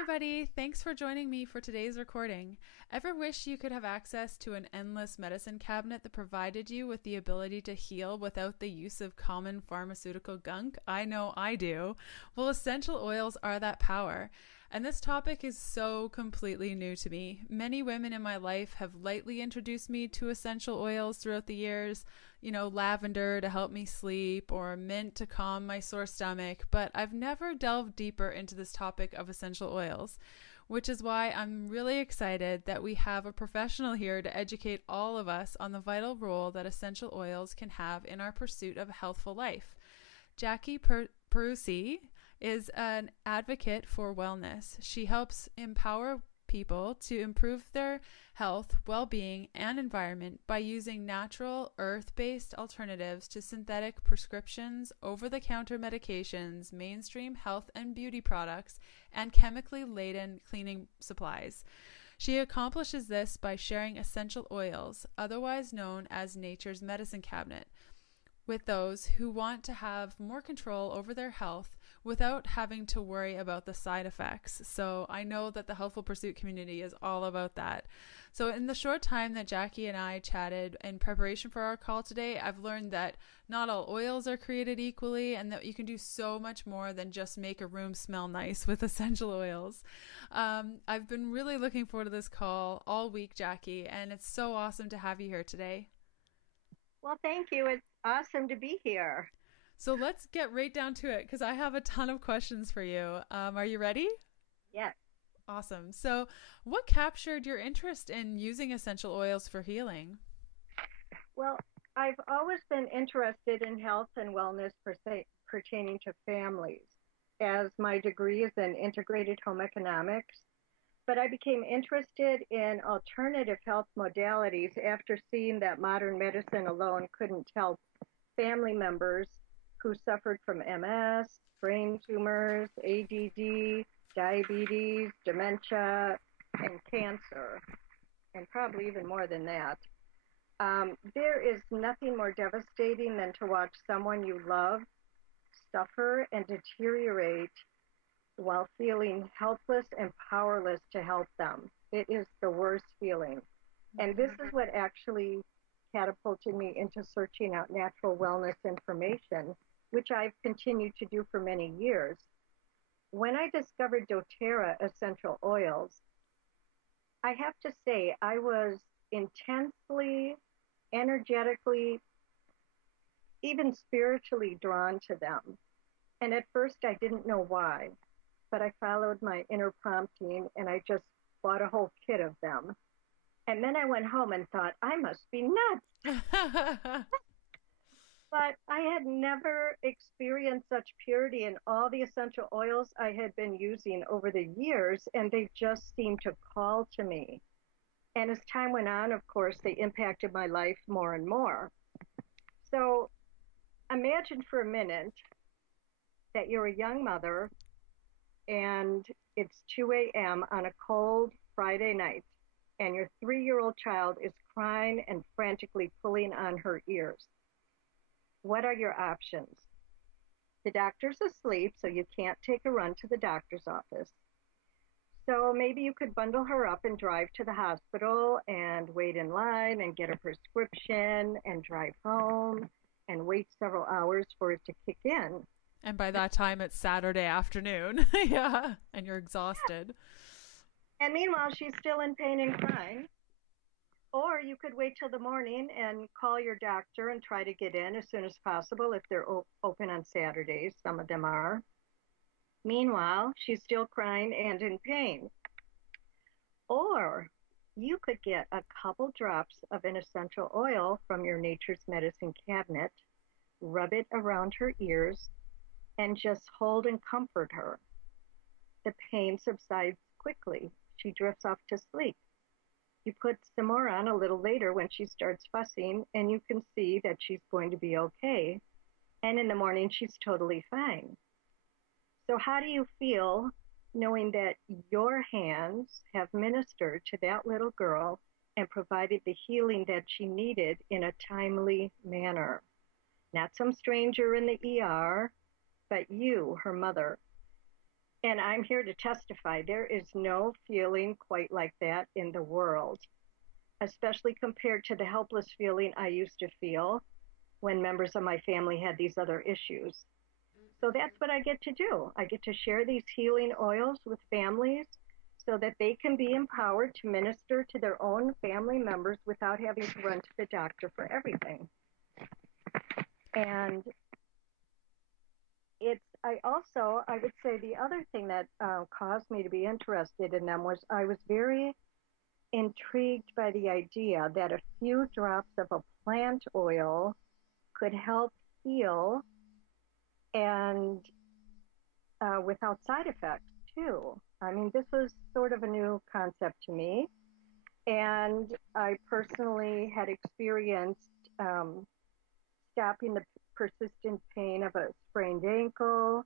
everybody. Thanks for joining me for today's recording. Ever wish you could have access to an endless medicine cabinet that provided you with the ability to heal without the use of common pharmaceutical gunk? I know I do. Well, essential oils are that power. And this topic is so completely new to me. Many women in my life have lightly introduced me to essential oils throughout the years. You know, lavender to help me sleep or mint to calm my sore stomach, but I've never delved deeper into this topic of essential oils, which is why I'm really excited that we have a professional here to educate all of us on the vital role that essential oils can have in our pursuit of a healthful life. Jackie Perusi is an advocate for wellness. She helps empower people to improve their health, well-being, and environment by using natural, earth-based alternatives to synthetic prescriptions, over-the-counter medications, mainstream health and beauty products, and chemically laden cleaning supplies. She accomplishes this by sharing essential oils, otherwise known as nature's medicine cabinet, with those who want to have more control over their health without having to worry about the side effects. So I know that the Healthful Pursuit community is all about that. So in the short time that Jackie and I chatted in preparation for our call today, I've learned that not all oils are created equally and that you can do so much more than just make a room smell nice with essential oils. I've been really looking forward to this call all week, Jackie, and it's so awesome to have you here today. Well, thank you. It's awesome to be here. So let's get right down to it because I have a ton of questions for you. Are you ready? Yes. Awesome. So what captured your interest in using essential oils for healing? Well, I've always been interested in health and wellness pertaining to families, as my degree is in integrated home economics. But I became interested in alternative health modalities after seeing that modern medicine alone couldn't help family members who suffered from MS, brain tumors, ADD, diabetes, dementia, and cancer, and probably even more than that. There is nothing more devastating than to watch someone you love suffer and deteriorate while feeling helpless and powerless to help them. It is the worst feeling. And this is what actually catapulted me into searching out natural wellness information, which I've continued to do for many years. When I discovered doTERRA essential oils, I have to say I was intensely, energetically, even spiritually drawn to them. And at first I didn't know why, but I followed my inner prompting and I just bought a whole kit of them. And then I went home and thought, I must be nuts. But I had never experienced such purity in all the essential oils I had been using over the years, and they just seemed to call to me. And as time went on, of course, they impacted my life more and more. So imagine for a minute that you're a young mother and it's 2 a.m. on a cold Friday night, and your 3-year-old child is crying and frantically pulling on her ears. What are your options? The doctor's asleep, so you can't take a run to the doctor's office. So maybe you could bundle her up and drive to the hospital and wait in line and get a prescription and drive home and wait several hours for it to kick in. And by that time, it's Saturday afternoon. Yeah, and you're exhausted. And meanwhile, she's still in pain and crying. Or you could wait till the morning and call your doctor and try to get in as soon as possible if they're open on Saturdays. Some of them are. Meanwhile, she's still crying and in pain. Or you could get a couple drops of an essential oil from your nature's medicine cabinet, rub it around her ears, and just hold and comfort her. The pain subsides quickly. She drifts off to sleep. You put some more on a little later when she starts fussing, and you can see that she's going to be okay. And in the morning, she's totally fine. So how do you feel knowing that your hands have ministered to that little girl and provided the healing that she needed in a timely manner? Not some stranger in the ER, but you, her mother. And I'm here to testify there is no feeling quite like that in the world, especially compared to the helpless feeling I used to feel when members of my family had these other issues. So that's what I get to do. I get to share these healing oils with families so that they can be empowered to minister to their own family members without having to run to the doctor for everything. And I would say the other thing that caused me to be interested in them was I was very intrigued by the idea that a few drops of a plant oil could help heal and without side effects too. I mean, this was sort of a new concept to me. And I personally had experienced stopping the persistent pain of a sprained ankle.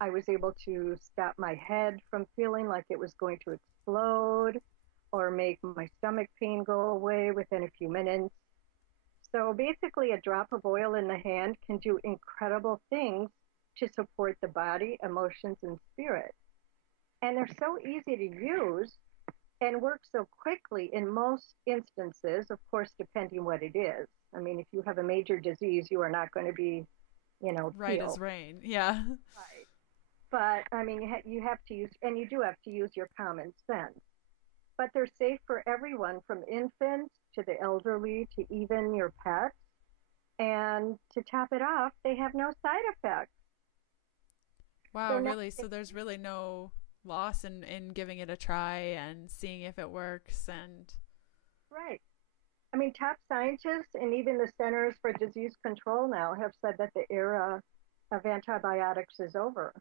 I was able to stop my head from feeling like it was going to explode or make my stomach pain go away within a few minutes. So basically, a drop of oil in the hand can do incredible things to support the body, emotions, and spirit. And they're so easy to use and work so quickly in most instances, of course, depending what it is. I mean, if you have a major disease, you are not going to be, Right healed. as rain. Yeah. Right. But, I mean, you have to use, and you do have to use your common sense. But they're safe for everyone from infants to the elderly to even your pets. And to top it off, they have no side effects. Wow, really? So there's really no loss in giving it a try and seeing if it works and Right. I mean, top scientists and even the Centers for Disease Control now have said that the era of antibiotics is over.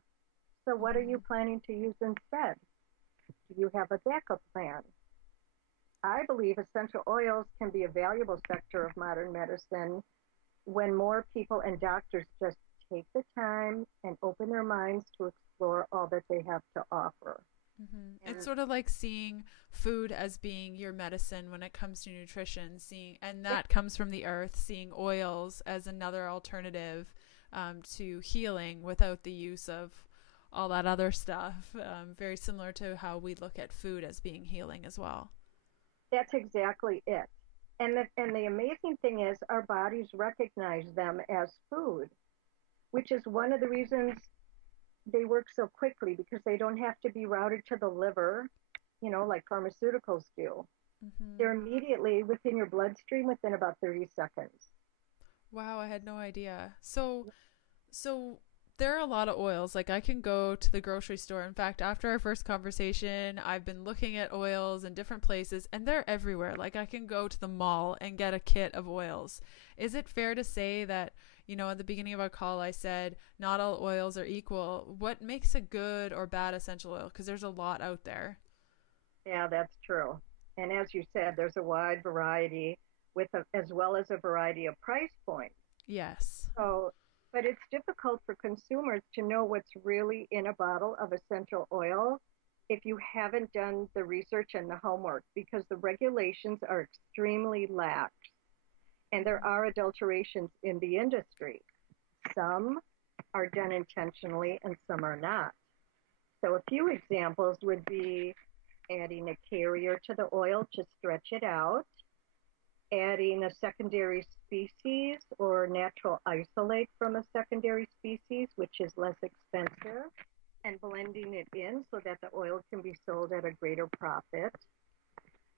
So what are you planning to use instead? Do you have a backup plan? I believe essential oils can be a valuable sector of modern medicine when more people and doctors just take the time and open their minds to explore all that they have to offer. It's sort of like seeing food as being your medicine when it comes to nutrition, and that comes from the earth, seeing oils as another alternative to healing without the use of all that other stuff. Very similar to how we look at food as being healing as well. That's exactly it. And the amazing thing is our bodies recognize them as food, which is one of the reasons they work so quickly, because they don't have to be routed to the liver, like pharmaceuticals do. They're immediately within your bloodstream within about 30 seconds. Wow, I had no idea. So there are a lot of oils. Like I can go to the grocery store. In fact, after our first conversation, I've been looking at oils in different places and they're everywhere. Like I can go to the mall and get a kit of oils. Is it fair to say that, at the beginning of our call, I said not all oils are equal? What makes a good or bad essential oil? Because there's a lot out there. Yeah, that's true. And as you said, there's a wide variety as well as a variety of price points. Yes. But it's difficult for consumers to know what's really in a bottle of essential oil if you haven't done the research and the homework, because the regulations are extremely lax and there are adulterations in the industry. Some are done intentionally and some are not. So a few examples would be adding a carrier to the oil to stretch it out, adding a secondary species or natural isolate from a secondary species, which is less expensive, and blending it in so that the oil can be sold at a greater profit.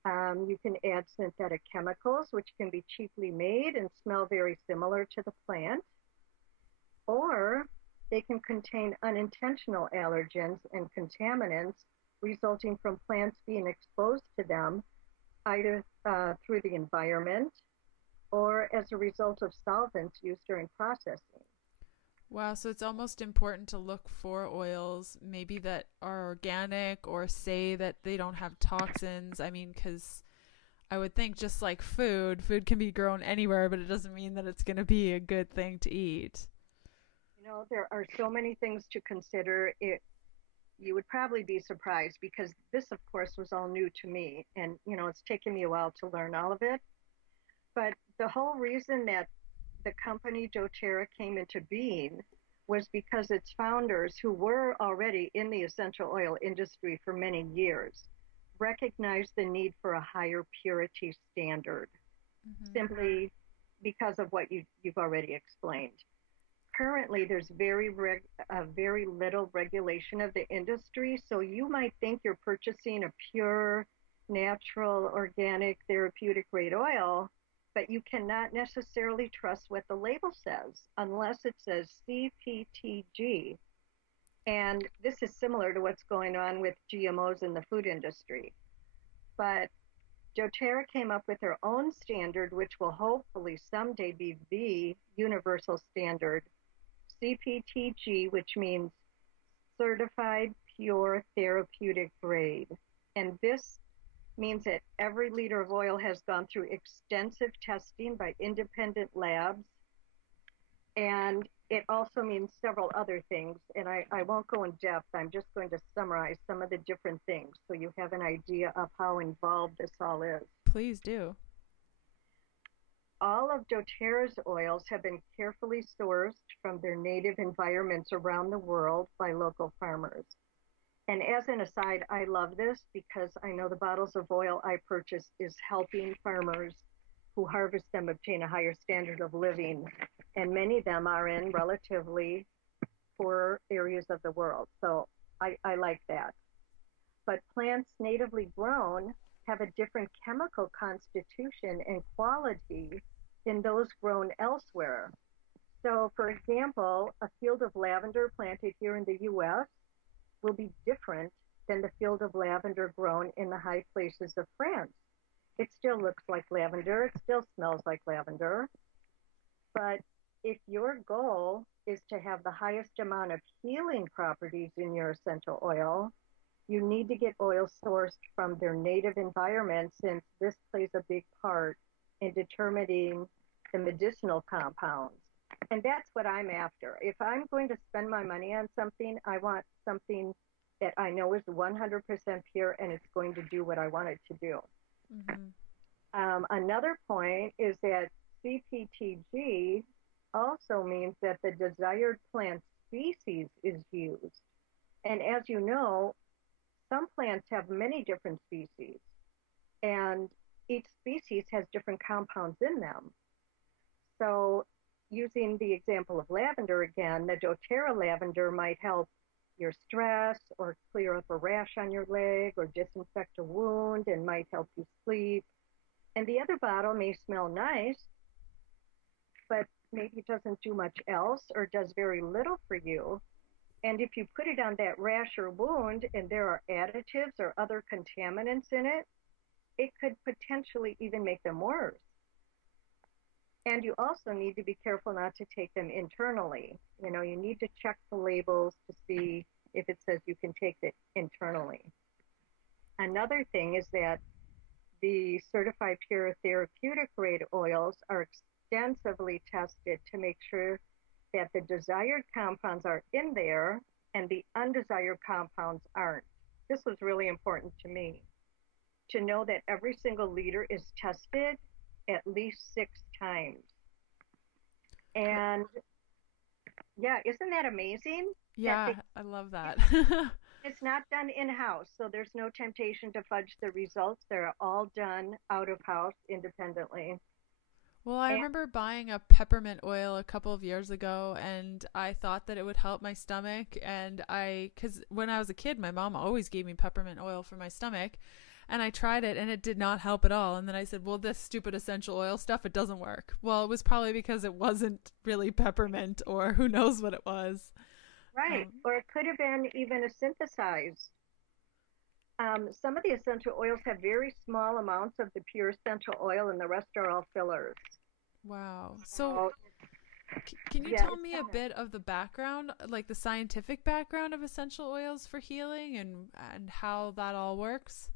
You can add synthetic chemicals, which can be cheaply made and smell very similar to the plant, or they can contain unintentional allergens and contaminants resulting from plants being exposed to them either through the environment or as a result of solvents used during processing. Wow, so it's almost important to look for oils maybe that are organic or say that they don't have toxins. I mean, because I would think just like food can be grown anywhere, but it doesn't mean that it's going to be a good thing to eat. There are so many things to consider. You would probably be surprised because this, of course, was all new to me. And, it's taken me a while to learn all of it. But the whole reason that the company doTERRA came into being was because its founders, who were already in the essential oil industry for many years, recognized the need for a higher purity standard, simply because of what you've already explained. Currently, there's very little regulation of the industry, so you might think you're purchasing a pure, natural, organic, therapeutic grade oil, but you cannot necessarily trust what the label says unless it says CPTG. And this is similar to what's going on with GMOs in the food industry. But doTERRA came up with their own standard, which will hopefully someday be the universal standard, CPTG, which means Certified Pure Therapeutic Grade. And this means that every liter of oil has gone through extensive testing by independent labs. And it also means several other things. And I won't go in depth. I'm just going to summarize some of the different things so you have an idea of how involved this all is. Please do. All of doTERRA's oils have been carefully sourced from their native environments around the world by local farmers. And as an aside, I love this because I know the bottles of oil I purchase is helping farmers who harvest them obtain a higher standard of living. And many of them are in relatively poor areas of the world. So I like that. But plants natively grown have a different chemical constitution and quality than those grown elsewhere. So, for example, a field of lavender planted here in the U.S. will be different than the field of lavender grown in the high places of France. It still looks like lavender. It still smells like lavender. But if your goal is to have the highest amount of healing properties in your essential oil, you need to get oil sourced from their native environment, since this plays a big part in determining the medicinal compounds. And that's what I'm after. If I'm going to spend my money on something, I want something that I know is 100% pure and it's going to do what I want it to do. Another point is that CPTG also means that the desired plant species is used. And as you know, some plants have many different species, and each species has different compounds in them. So using the example of lavender again, the doTERRA lavender might help your stress or clear up a rash on your leg or disinfect a wound and might help you sleep. And the other bottle may smell nice, but maybe it doesn't do much else or does very little for you. And if you put it on that rash or wound and there are additives or other contaminants in it, it could potentially even make them worse. And you also need to be careful not to take them internally. You know, you need to check the labels to see if it says you can take it internally. Another thing is that the certified pure therapeutic grade oils are extensively tested to make sure that the desired compounds are in there and the undesired compounds aren't. This was really important to me, to know that every single liter is tested at least 6 times. And yeah, isn't that amazing? Yeah, I love that. It's not done in-house, so there's no temptation to fudge the results. They're all done out of house independently. Well, I remember buying a peppermint oil a couple of years ago, and I thought that it would help my stomach. And because when I was a kid, my mom always gave me peppermint oil for my stomach, and I tried it and it did not help at all. And then I said, well, this stupid essential oil stuff, it doesn't work. Well, it was probably because it wasn't really peppermint, or who knows what it was. Right. Or it could have been even a synthesized. Some of the essential oils have very small amounts of the pure essential oil, and the rest are all fillers. Wow. So can you tell me a bit of the background, like the scientific background of essential oils for healing and how that all works?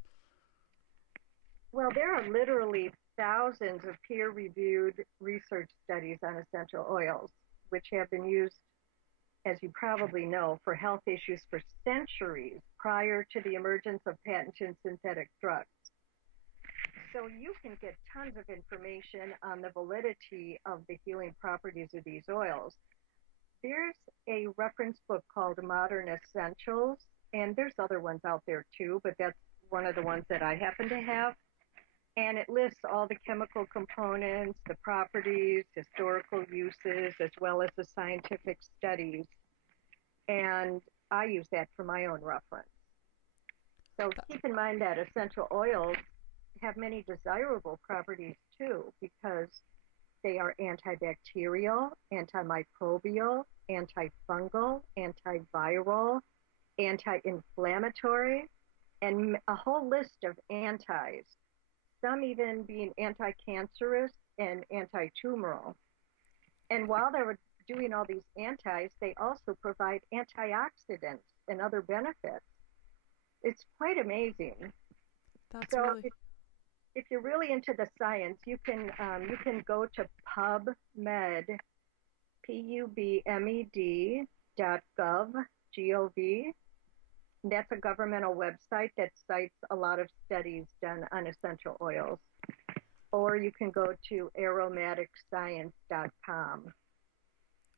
Well, there are literally thousands of peer-reviewed research studies on essential oils, which have been used, as you probably know, for health issues for centuries prior to the emergence of patented synthetic drugs. So you can get tons of information on the validity of the healing properties of these oils. There's a reference book called Modern Essentials, and there's other ones out there too, but that's one of the ones that I happen to have. And it lists all the chemical components, the properties, historical uses, as well as the scientific studies. And I use that for my own reference. So keep in mind that essential oils have many desirable properties too, because they are antibacterial, antimicrobial, antifungal, antiviral, anti-inflammatory, and a whole list of antis, some even being anti-cancerous and anti-tumoral. And while they're doing all these antis, they also provide antioxidants and other benefits. It's quite amazing. That's really... If you're really into the science, you can go to PubMed, PUBMED.gov, G-O-V. That's a governmental website that cites a lot of studies done on essential oils. Or you can go to aromaticscience.com.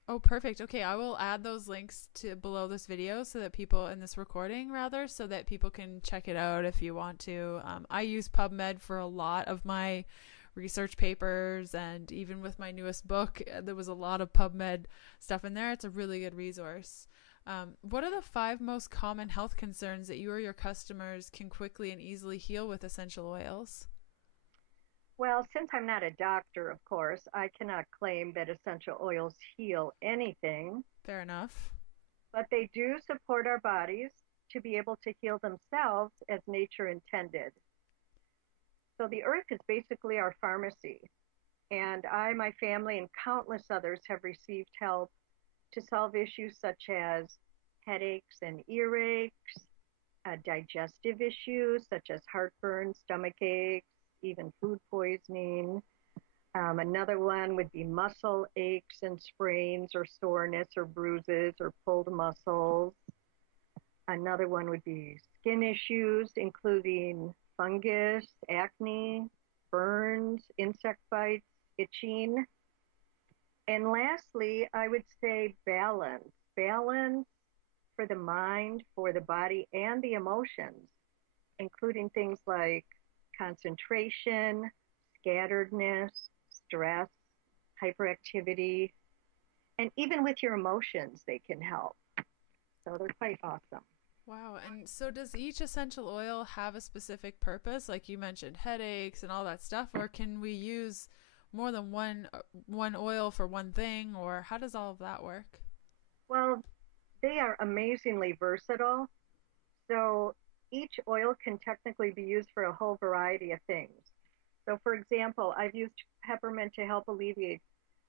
Oh, perfect. Okay, I will add those links to below this video so that people in this recording, rather, so that people can check it out if you want to. I use PubMed for a lot of my research papers, and even with my newest book, there was a lot of PubMed stuff in there. It's a really good resource. What are the 5 most common health concerns that you or your customers can quickly and easily heal with essential oils? Well, since I'm not a doctor, of course, I cannot claim that essential oils heal anything. Fair enough. But they do support our bodies to be able to heal themselves as nature intended. So the earth is basically our pharmacy. And I, my family, and countless others have received help to solve issues such as headaches and earaches, digestive issues such as heartburn, stomach aches, even food poisoning. Another one would be muscle aches and sprains or soreness or bruises or pulled muscles. Another one would be skin issues, including fungus, acne, burns, insect bites, itching. And lastly, I would say balance. Balance for the mind, for the body, and the emotions, including things like concentration, scatteredness, stress, hyperactivity, and even with your emotions, they can help. So they're quite awesome. Wow. And so does each essential oil have a specific purpose? Like you mentioned headaches and all that stuff, or can we use more than one oil for one thing, or how does all of that work? Well, they are amazingly versatile. So each oil can technically be used for a whole variety of things. So for example, I've used peppermint to help alleviate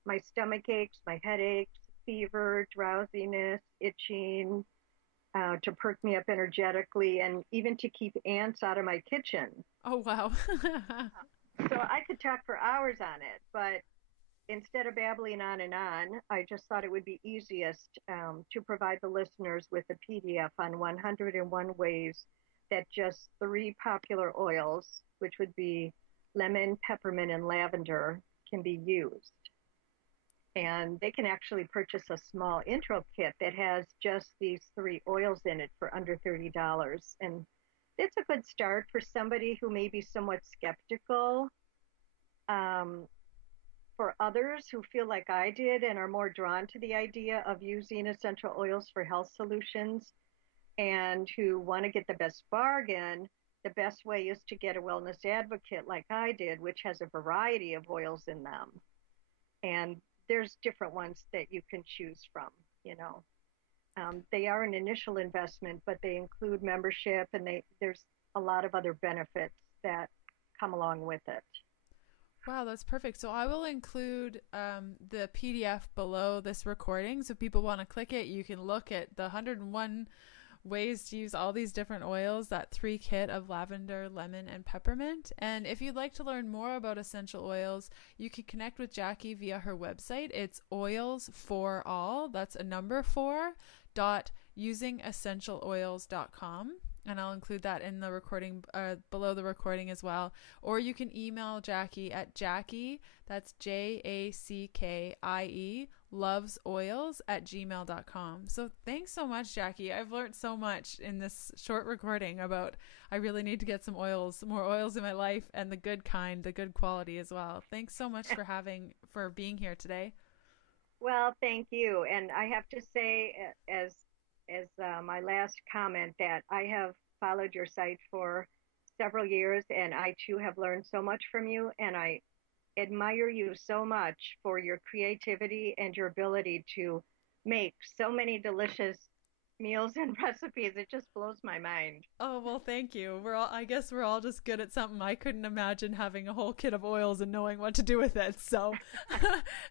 my stomach aches, my headaches, fever, drowsiness, itching, to perk me up energetically, and even to keep ants out of my kitchen. Oh, wow. So I could talk for hours on it, but instead of babbling on and on, I just thought it would be easiest to provide the listeners with a PDF on 101 ways that just 3 popular oils, which would be lemon, peppermint, and lavender, can be used. And they can actually purchase a small intro kit that has just these 3 oils in it for under $30. And it's a good start for somebody who may be somewhat skeptical. For others who feel like I did and are more drawn to the idea of using essential oils for health solutions and who want to get the best bargain, the best way is to get a wellness advocate like I did, which has a variety of oils in them. And there's different ones that you can choose from, you know. They are an initial investment, but they include membership, and there's a lot of other benefits that come along with it. Wow, that's perfect. So I will include the PDF below this recording. So if people want to click it, you can look at the 101 ways to use all these different oils, that 3 kit of lavender, lemon, and peppermint. And if you'd like to learn more about essential oils, you can connect with Jackie via her website. It's oils for all. That's a number 4.usingessentialoils.com. And I'll include that in the recording, below the recording as well. Or you can email Jackie at Jackie, that's Jackie, lovesoils@gmail.com. So thanks so much, Jackie. I've learned so much in this short recording about I really need to get some oils, more oils in my life, and the good kind, the good quality as well. Thanks so much for being here today. Well, thank you. And I have to say, as my last comment, that I have followed your site for several years, and I too have learned so much from you, and I admire you so much for your creativity and your ability to make so many delicious meals and recipes. It just blows my mind. Oh, well, thank you. I guess we're all just good at something. I couldn't imagine having a whole kit of oils and knowing what to do with it. So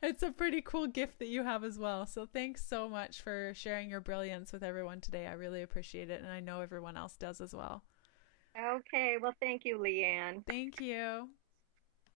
it's a pretty cool gift that you have as well. So thanks so much for sharing your brilliance with everyone today. I really appreciate it. And I know everyone else does as well. Okay. Well, thank you, Leanne. Thank you.